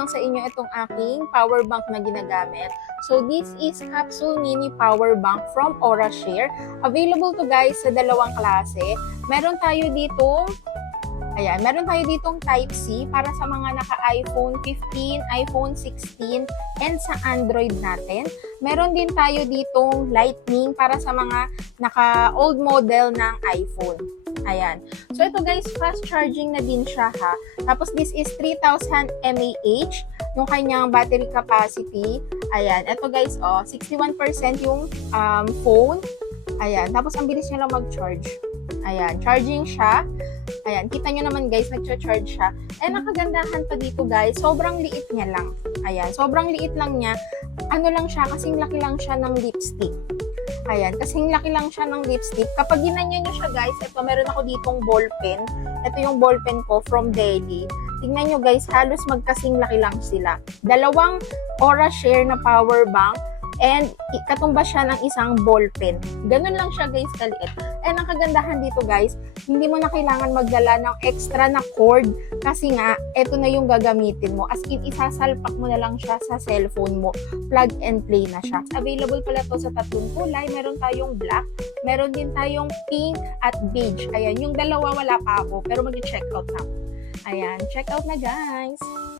mapupuang sa inyo itong aking power bank na ginagamit. So, this is Capsule Mini Power Bank from AuraShare. Available to guys sa dalawang klase. Meron tayo ditong Type-C para sa mga naka-iPhone 15, iPhone 16, and sa Android natin. Meron din tayo ditong Lightning para sa mga naka-old model ng iPhone. Ayan. So, ito guys, fast charging na din siya ha. Tapos, this is 3,000 mAh yung kanyang battery capacity. Ayan. Ito guys, 61% yung phone. Ayan. Tapos, ang bilis niya lang mag-charge. Ayan. Charging siya. Ayan. Kita nyo naman guys, nag-charge siya. And nakagandahan pa dito guys, sobrang liit niya lang. Ayan. Sobrang liit lang niya. Ano lang siya, kasing laki lang siya ng lipstick. Ayan, kasing laki lang siya ng lipstick. Kapag ginanyan nyo siya guys, ito meron ako ditong ballpen. Ito yung ballpen ko from Daily. Tingnan nyo guys, halos magkasing laki lang sila. Dalawang AuraShare na power bank and katumbas siya ng isang ballpen. Ganun lang siya guys kaliit. And ang kagandahan dito guys, hindi mo na kailangan magdala ng extra na cord kasi nga, ito na yung gagamitin mo. As in, isasalpak mo na lang siya sa cellphone mo. Plug and play na siya. Available pala to sa tatlong kulay. Meron tayong black, meron din tayong pink at beige. Ayan, yung dalawa wala pa ako, pero mag-check out na. Ayan, check out na guys!